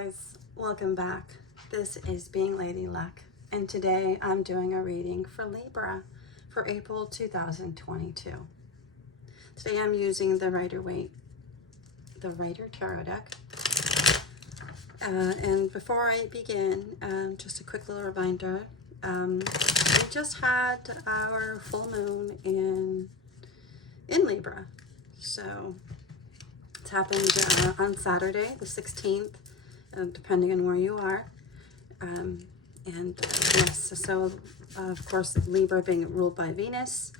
guys, welcome back. This is Being Lady Luck, and today I'm doing a reading for Libra for April 2022. Today I'm using the Rider-Waite, the Libratarot deck. And before I begin, just a quick little reminder, we just had our full moon in Libra, so it happened on Saturday, the 16th, depending on where you are. Yes, so of course, Libra being ruled by Venus,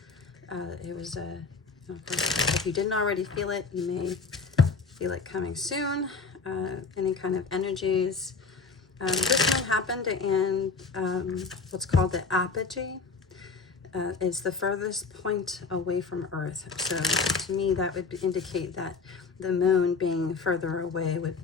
it was if you didn't already feel it, you may feel it coming soon. Any kind of energies. This one happened in what's called the apogee. It's the furthest point away from Earth. So to me, that would indicate that the moon being further away would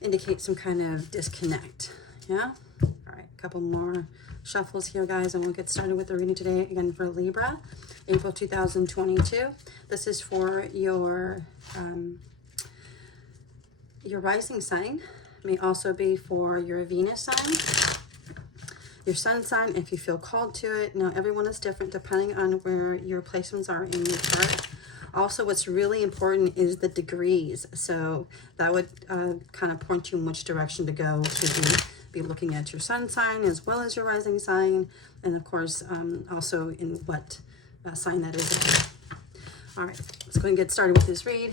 indicate some kind of disconnect. Yeah? All right, a couple more shuffles here, guys, and we'll get started with the reading today. Again, for Libra, April 2022. This is for your rising sign. It may also be for your Venus sign, your sun sign, if you feel called to it. Now, everyone is different depending on where your placements are in your chart. Also, what's really important is the degrees. So that would kind of point you in which direction to go. Should you be looking at your sun sign as well as your rising sign, and of course, also in what sign that is in. All right, let's go and get started with this read.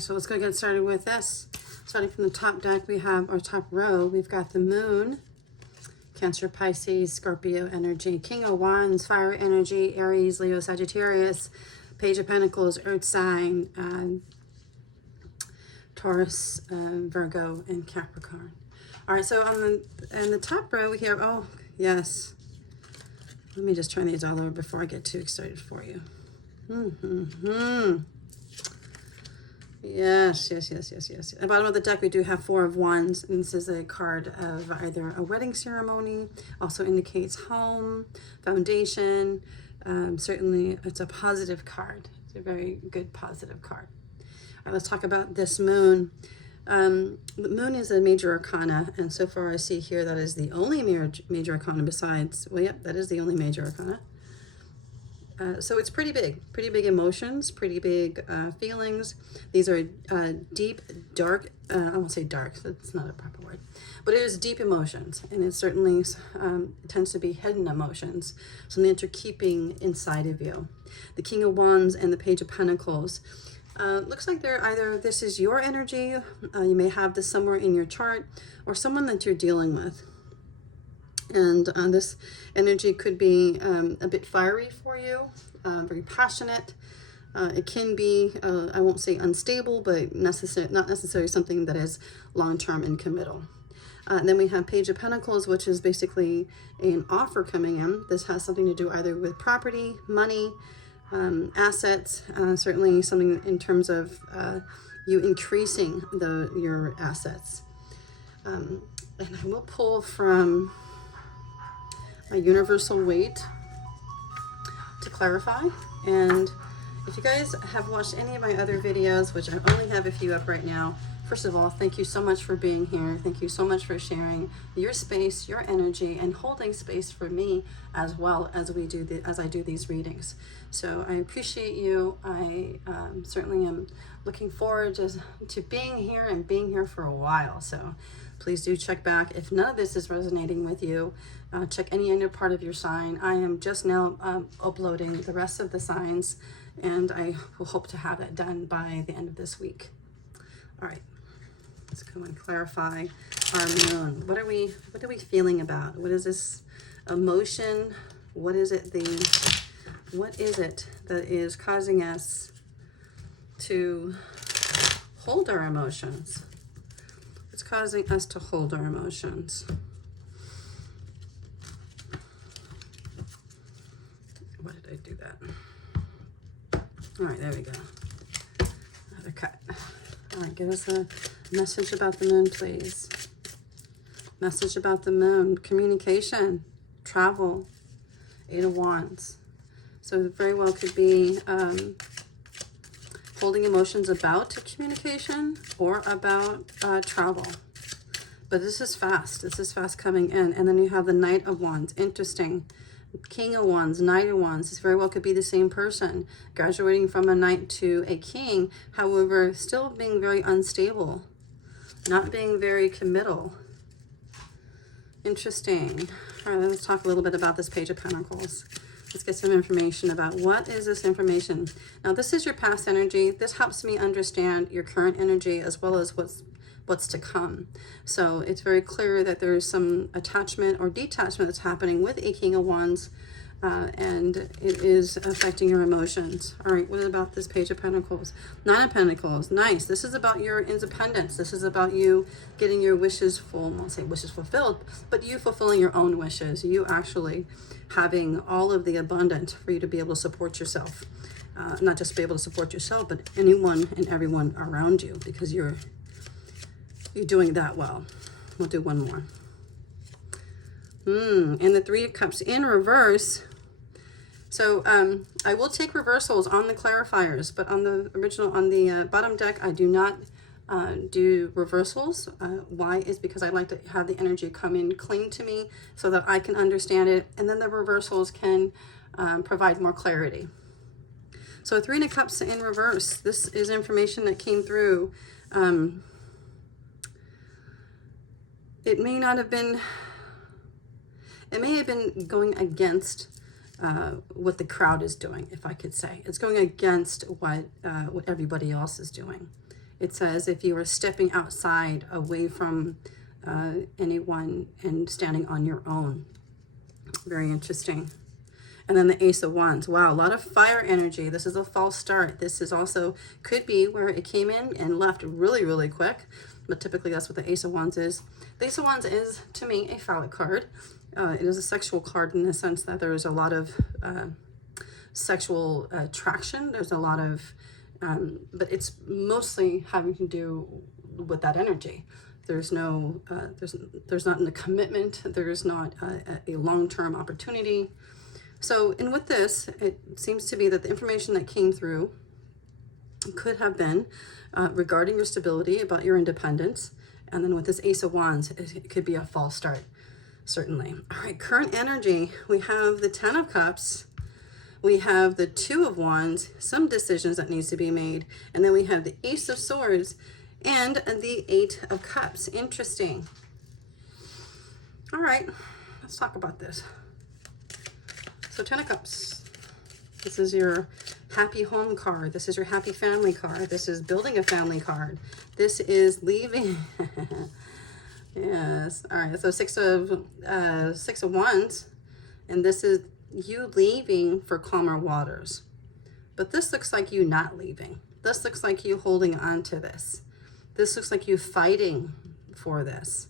So let's go get started with this. Starting from the top deck, we have our top row. We've got the moon, Cancer, Pisces, Scorpio energy, King of Wands, fire energy, Aries, Leo, Sagittarius, Page of Pentacles, earth sign, Taurus, Virgo, and Capricorn. All right, so on the top row, we have, oh, yes. Let me just turn these all over before I get too excited for you. Yes. At the bottom of the deck, we do have Four of Wands, and this is a card of either a wedding ceremony, also indicates home, foundation. Certainly, it's a positive card. It's a very good positive card. All right, let's talk about this moon. The moon is a major arcana, and so far I see here that is the only major arcana besides, well, yep, that is the only major arcana. So it's pretty big emotions, pretty big feelings. These are deep, dark, I won't say dark, that's not a proper word, but it is deep emotions, and it certainly tends to be hidden emotions, something that you're keeping inside of you. The King of Wands and the Page of Pentacles. Looks like they're either, this is your energy, you may have this somewhere in your chart, or someone that you're dealing with. And this energy could be a bit fiery for you, very passionate. It can be, I won't say unstable, but not necessarily something that is long-term and committal. Then we have Page of Pentacles, which is basically an offer coming in. This has something to do either with property, money, assets, certainly something in terms of you increasing your assets. And I will pull from a universal weight to clarify. And if you guys have watched any of my other videos, which I only have a few up right now, first of all, thank you so much for being here. Thank you so much for sharing your space, your energy, and holding space for me as well as I do these readings. So I appreciate you. I certainly am looking forward to being here and being here for a while. So please do check back. If none of this is resonating with you, check any other part of your sign. I am just now uploading the rest of the signs, and I will hope to have that done by the end of this week. All right, let's come and clarify our moon. What are we feeling about? What is this emotion? What is it What is it that is causing us to hold our emotions? It's causing us to hold our emotions. Why did I do that? All right, there we go. Another cut. All right, give us a message about the moon, please. Message about the moon. Communication, travel, 8 of Wands. So it very well could be holding emotions about communication or about travel. But this is fast. This is fast coming in. And then you have the Knight of Wands. Interesting. King of Wands, Knight of Wands. This very well could be the same person. Graduating from a Knight to a King. However, still being very unstable. Not being very committal. Interesting. All right, let's talk a little bit about this Page of Pentacles. Let's get some information about what is this information. Now, this is your past energy. This helps me understand your current energy as well as what's to come. So it's very clear that there's some attachment or detachment that's happening with a King of Wands, and it is affecting your emotions. All right, what about this Page of Pentacles? 9 of Pentacles, nice. This is about your independence. This is about you getting your wishes I won't say wishes fulfilled, but you fulfilling your own wishes. You actually having all of the abundance for you to be able to support yourself. Not just be able to support yourself, but anyone and everyone around you, because you're doing that well. We'll do one more. And the 3 of Cups in reverse. So I will take reversals on the clarifiers, but on the original, on the bottom deck, I do not do reversals. Why is because I like to have the energy come in clean to me so that I can understand it, and then the reversals can provide more clarity. So 3 of Cups in reverse. This is information that came through. It may not have been, it may have been going against what the crowd is doing, if I could say. It's going against what everybody else is doing. It says if you are stepping outside, away from anyone and standing on your own. Very interesting. And then the Ace of Wands. Wow, a lot of fire energy. This is a false start. This is also, could be where it came in and left really, really quick. But typically that's what the Ace of Wands is. The Ace of Wands is, to me, a phallic card. It is a sexual card in the sense that there's a lot of sexual attraction. There's a lot of, but it's mostly having to do with that energy. There's no, there's not a commitment. There's not a long-term opportunity. So, and with this, it seems to be that the information that came through could have been regarding your stability, about your independence. And then with this Ace of Wands, it could be a false start, certainly. All right, current energy, we have the 10 of Cups. We have the 2 of Wands, some decisions that needs to be made. And then we have the Ace of Swords and the 8 of Cups. Interesting. All right, let's talk about this. So 10 of Cups. This is your happy home card. This is your happy family card. This is building a family card. This is leaving. Yes. All right. So 6 of Wands, and this is you leaving for calmer waters. But this looks like you not leaving. This looks like you holding on to this. This looks like you fighting for this,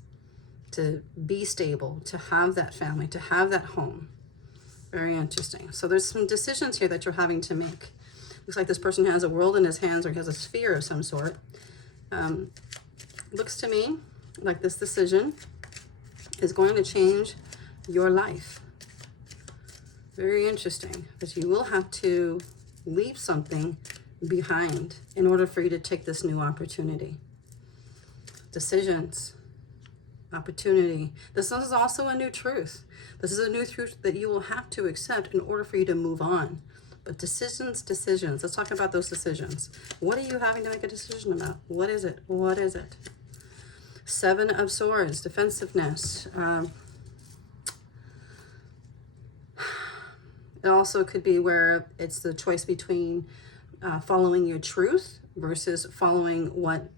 to be stable, to have that family, to have that home. Very interesting. So there's some decisions here that you're having to make. Looks like this person has a world in his hands or has a sphere of some sort. Looks to me like this decision is going to change your life. Very interesting. But you will have to leave something behind in order for you to take this new opportunity. Decisions. Opportunity. This is also a new truth. This is a new truth that you will have to accept in order for you to move on. But decisions. Let's talk about those decisions. What are you having to make a decision about? What is it? What is it? 7 of Swords, defensiveness. It also could be where it's the choice between following your truth versus following what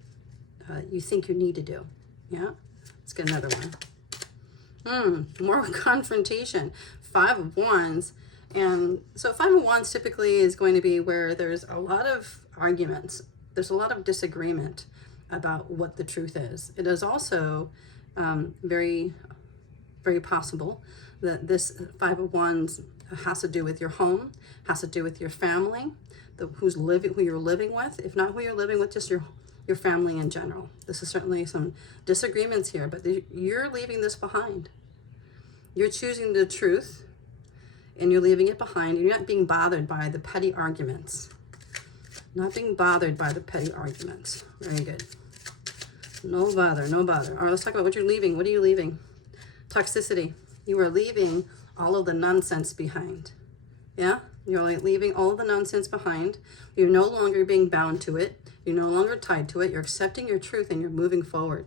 you think you need to do. Yeah. Let's get another one. More confrontation. 5 of Wands. And so Five of Wands typically is going to be where there's a lot of arguments. There's a lot of disagreement about what the truth is. It is also very, very possible that this Five of Wands has to do with your home, has to do with your family, who you're living with. If not who you're living with, just your family in general. This is certainly some disagreements here, but you're leaving this behind. You're choosing the truth, and you're leaving it behind. You're not being bothered by the petty arguments. Not being bothered by the petty arguments. Very good. No bother, no bother. All right, let's talk about what you're leaving. What are you leaving? Toxicity. You are leaving all of the nonsense behind. Yeah? You're like leaving all of the nonsense behind. You're no longer being bound to it. You're no longer tied to it. You're accepting your truth and you're moving forward,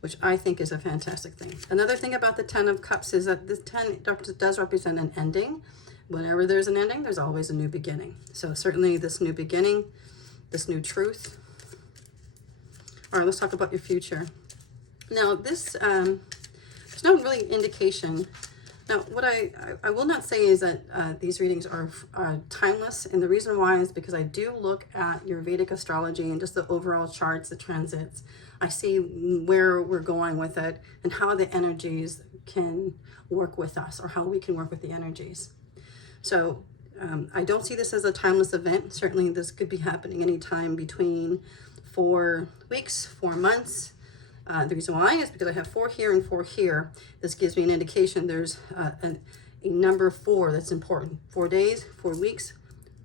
which I think is a fantastic thing. Another thing about the Ten of Cups is that the 10 does represent an ending. Whenever there's an ending, there's always a new beginning. So certainly this new beginning, this new truth. All right, let's talk about your future. Now this, there's no really indication. Now, what I will not say is that these readings are timeless, and the reason why is because I do look at your Vedic astrology and just the overall charts, the transits. I see where we're going with it and how the energies can work with us, or how we can work with the energies. So I don't see this as a timeless event. Certainly this could be happening anytime between 4 weeks, 4 months. The reason why is because I have 4 here and 4 here. This gives me an indication there's a number 4 that's important. 4 days, 4 weeks,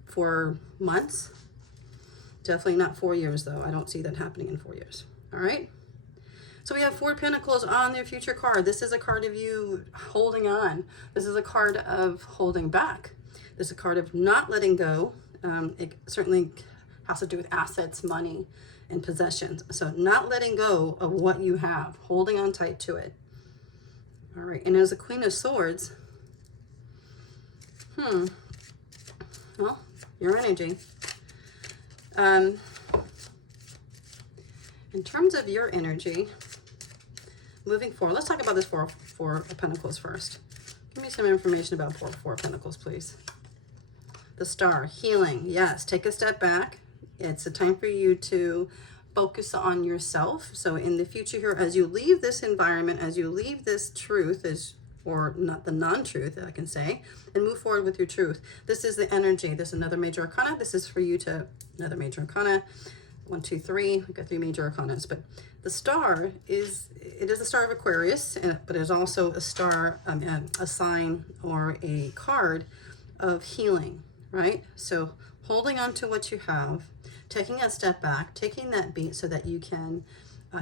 4 months. Definitely not 4 years though. I don't see that happening in 4 years. All right. So we have 4 Pentacles on their future card. This is a card of you holding on. This is a card of holding back. This is a card of not letting go. It certainly has to do with assets, money, and possessions. So not letting go of what you have, holding on tight to it. All right, and as the Queen of Swords, well, your energy. In terms of your energy, moving forward, let's talk about this four of Pentacles first. Give me some information about four of Pentacles, please. The Star, healing. Yes, take a step back. It's a time for you to focus on yourself. So in the future here, as you leave this environment, as you leave this truth, or not the non-truth, I can say, and move forward with your truth. This is the energy. This is another major arcana. This is for you to, another major arcana. 1, 2, 3. We've got 3 major arcanas. But the Star is, it is the Star of Aquarius, but it's also a star, a sign or a card of healing, right? So holding on to what you have, taking a step back, taking that beat so that you can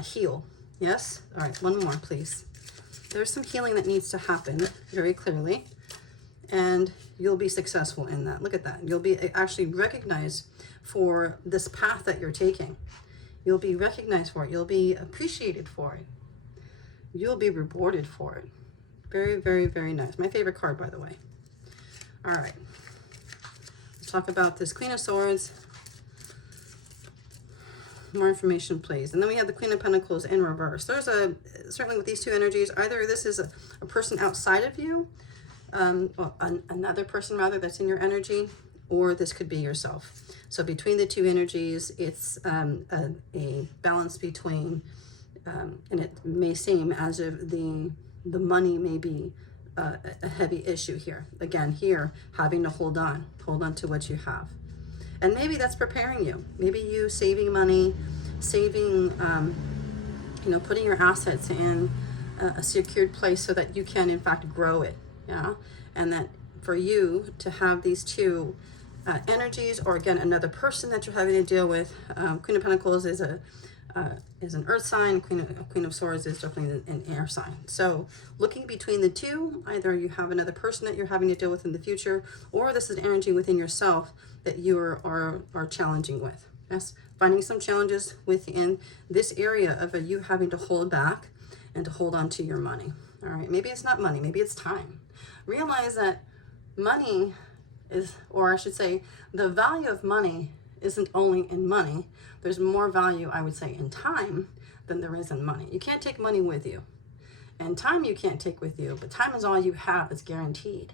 heal. Yes? All right, one more, please. There's some healing that needs to happen very clearly, and you'll be successful in that. Look at that. You'll be actually recognized for this path that you're taking. You'll be recognized for it. You'll be appreciated for it. You'll be rewarded for it. Very, very, very nice. My favorite card, by the way. All right. Let's talk about this Queen of Swords. More information, please. And then we have the Queen of Pentacles in reverse. There's certainly with these two energies, either this is a person outside of you, another person rather that's in your energy, or this could be yourself. So between the two energies, it's a balance between, and it may seem as if the money may be a heavy issue here. Again, here, having to hold on to what you have. And maybe that's preparing you. Maybe you saving money, saving, putting your assets in a secured place so that you can, in fact, grow it. Yeah. And that for you to have these two energies, or again, another person that you're having to deal with. Queen of Pentacles is an earth sign. Queen of Swords is definitely an air sign. So looking between the two, either you have another person that you're having to deal with in the future, or this is energy within yourself that you are challenging with. Yes, finding some challenges within this area of you having to hold back and to hold on to your money. All right, maybe it's not money, maybe it's time. Realize that money is, or I should say, the value of money isn't only in money. There's more value, I would say, in time than there is in money. You can't take money with you, and time you can't take with you, but time is all you have. It's guaranteed.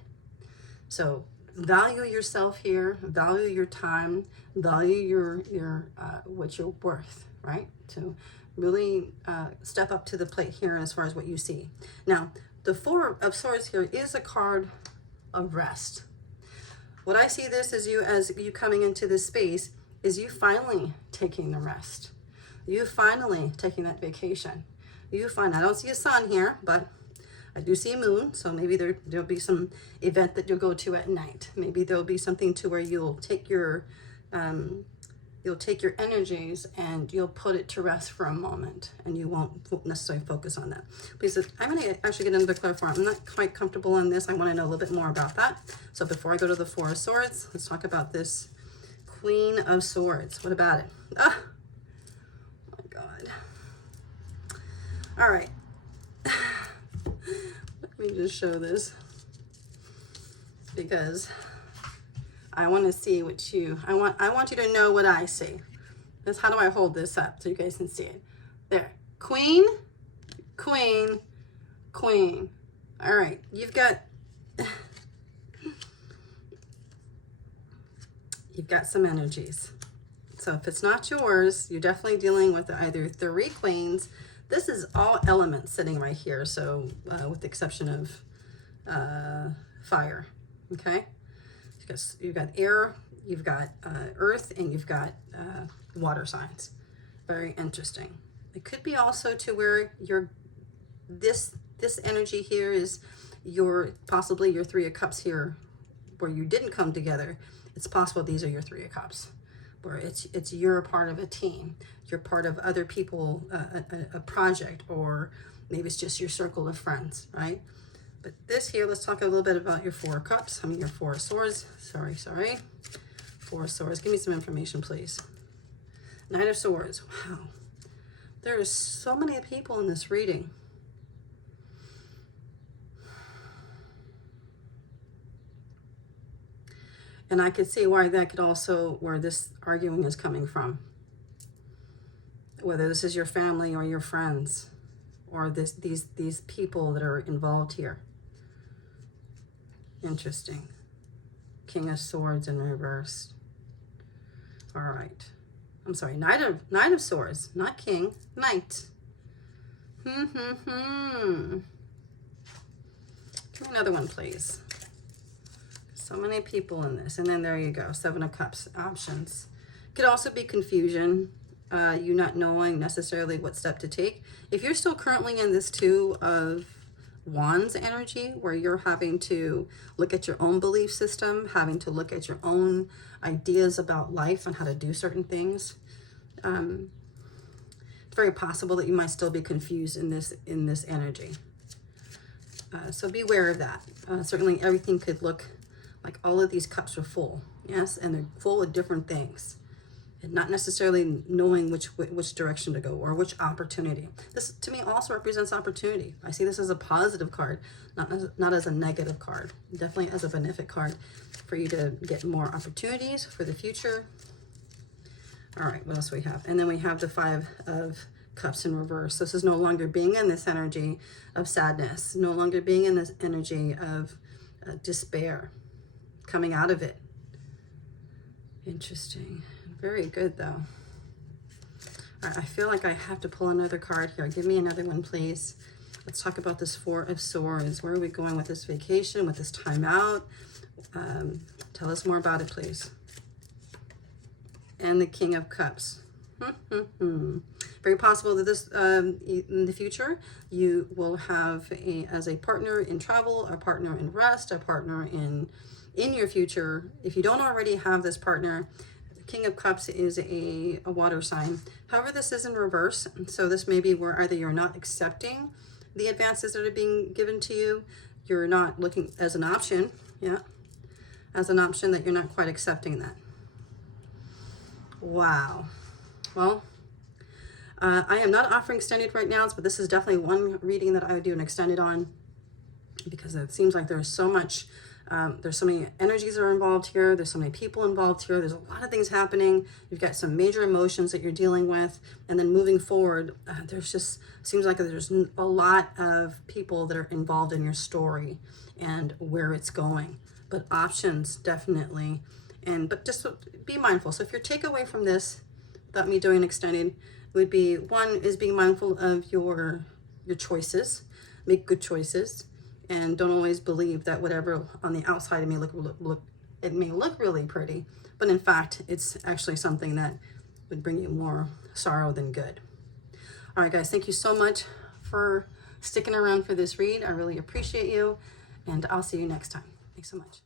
So value yourself here, value your time, value your what you're worth, right? To really step up to the plate here as far as what you see. Now, the Four of Swords here is a card of rest. What I see this as you coming into this space is you finally taking the rest. You finally taking that vacation. I don't see a sun here, but I do see a moon, so maybe there'll be some event that you'll go to at night. Maybe there'll be something to where you'll take your energies and you'll put it to rest for a moment, and you won't necessarily focus on that. Please, I'm going to actually get into the clarifier. I'm not quite comfortable on this. I want to know a little bit more about that. So before I go to the Four of Swords, let's talk about this Queen of Swords. What about it? Ah, oh my God. All right. Let me just show this because I want to see what I want you to know what I see. That's how do I hold this up so you guys can see it. There. Queen, Queen, Queen. All right. You've got some energies. So if it's not yours, you're definitely dealing with either 3 queens. This is all elements sitting right here. So with the exception of fire. Okay. You've got air, you've got earth, and you've got water signs. Very interesting. It could be also to where this energy here is possibly your 3 of Cups here, where you didn't come together. It's possible these are your 3 of Cups, where it's you're a part of a team, you're part of other people, a project, or maybe it's just your circle of friends, right? But this here, let's talk a little bit about your 4 of Cups. Your 4 of Swords. Sorry. 4 of Swords. Give me some information, please. Knight of Swords. Wow. There are so many people in this reading. And I could see why that could also, where this arguing is coming from. Whether this is your family or your friends, or these people that are involved here. Interesting. King of Swords in reverse. All right. I'm sorry. Knight of Swords, not King. Knight. Give me another one, please. So many people in this. And then there you go. 7 of Cups options. Could also be confusion. You not knowing necessarily what step to take. If you're still currently in this 2 of Wands energy, where you're having to look at your own belief system, having to look at your own ideas about life and how to do certain things, it's very possible that you might still be confused in this energy. So beware of that. Certainly everything could look like all of these cups are full, yes, and they're full of different things. And not necessarily knowing which direction to go or which opportunity. This to me also represents opportunity. I see this as a positive card, not as a negative card. Definitely as a benefic card for you to get more opportunities for the future. All right, what else do we have? And then we have the 5 of Cups in reverse. This is no longer being in this energy of sadness, no longer being in this energy of despair, coming out of it. Interesting. Very good, though. All right, I feel like I have to pull another card here. Give me another one, please. Let's talk about this 4 of Swords. Where are we going with this vacation, with this time out? Tell us more about it, please. And the King of Cups. Very possible that this, in the future, you will have as a partner in travel, a partner in rest, a partner in your future. If you don't already have this partner, King of Cups is a water sign. However, this is in reverse. So this may be where either you're not accepting the advances that are being given to you. You're not looking as an option. Yeah. As an option that you're not quite accepting that. Wow. Well, I am not offering extended right now, but this is definitely one reading that I would do an extended on because it seems like there's so much there's so many energies that are involved here. There's so many people involved here. There's a lot of things happening. You've got some major emotions that you're dealing with. And then moving forward, there's just, seems like there's a lot of people that are involved in your story and where it's going. but options definitely. But just be mindful. So if your takeaway from this, without me doing extended, would be, one is being mindful of your choices, make good choices, and don't always believe that whatever on the outside it may look really pretty, but in fact it's actually something that would bring you more sorrow than good. All right, guys, thank you so much for sticking around for this read. I really appreciate you, and I'll see you next time. Thanks so much.